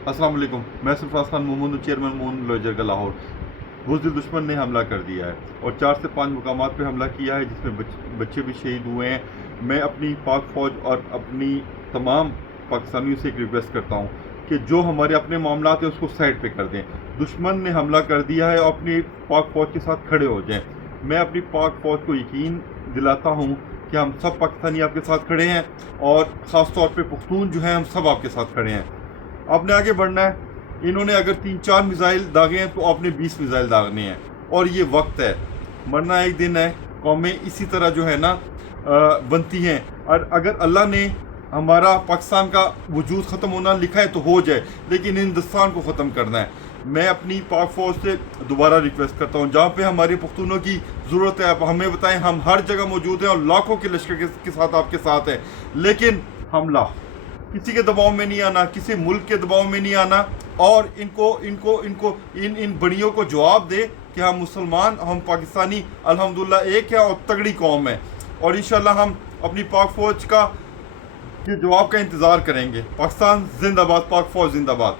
अस्सलाम वालेकुम। मैं सरफराज खान मोहम्मद, चेयरमैन मोहन लॉजर का लाहौर। बुज़दिल दुश्मन ने हमला कर दिया है और 4 से 5 मुकामात पे हमला किया है, जिसमें बच्चे भी शहीद हुए हैं। मैं अपनी पाक फ़ौज और अपनी तमाम पाकिस्तानियों से एक रिक्वेस्ट करता हूँ कि जो हमारे अपने मामलात हैं उसको साइड पे कर दें। दुश्मन ने हमला कर दिया है और अपनी पाक फ़ौज के साथ खड़े हो जाएं। मैं अपनी पाक फ़ौज को यकीन दिलाता हूँ कि हम सब पाकिस्तानी आपके साथ खड़े हैं और ख़ास तौर पे पख्तून जो हैं हम सब आपके साथ खड़े हैं। आपने आगे बढ़ना है। इन्होंने अगर 3-4 मिसाइल दागे हैं तो आपने 20 मिसाइल दागने हैं और ये वक्त है। मरना एक दिन है। कौमें इसी तरह जो है ना बनती हैं, और अगर अल्लाह ने हमारा पाकिस्तान का वजूद ख़त्म होना लिखा है तो हो जाए, लेकिन हिंदुस्तान को ख़त्म करना है। मैं अपनी पाक फ़ौज से दोबारा रिक्वेस्ट करता हूँ, जहाँ पे हमारे पख्तूनों की ज़रूरत है आप हमें बताएं। हम हर जगह मौजूद हैं और लाखों के लश्कर के साथ आपके साथ हैं, लेकिन हमला किसी के दबाव में नहीं आना, किसी मुल्क के दबाव में नहीं आना। और इन बड़ियों को जवाब दे कि हम मुसलमान, हम पाकिस्तानी अल्हम्दुलिल्लाह एक है और तगड़ी कौम है, और इंशाल्लाह हम अपनी पाक फ़ौज का के जवाब का इंतज़ार करेंगे। पाकिस्तान जिंदाबाद, पाक फ़ौज जिंदाबाद।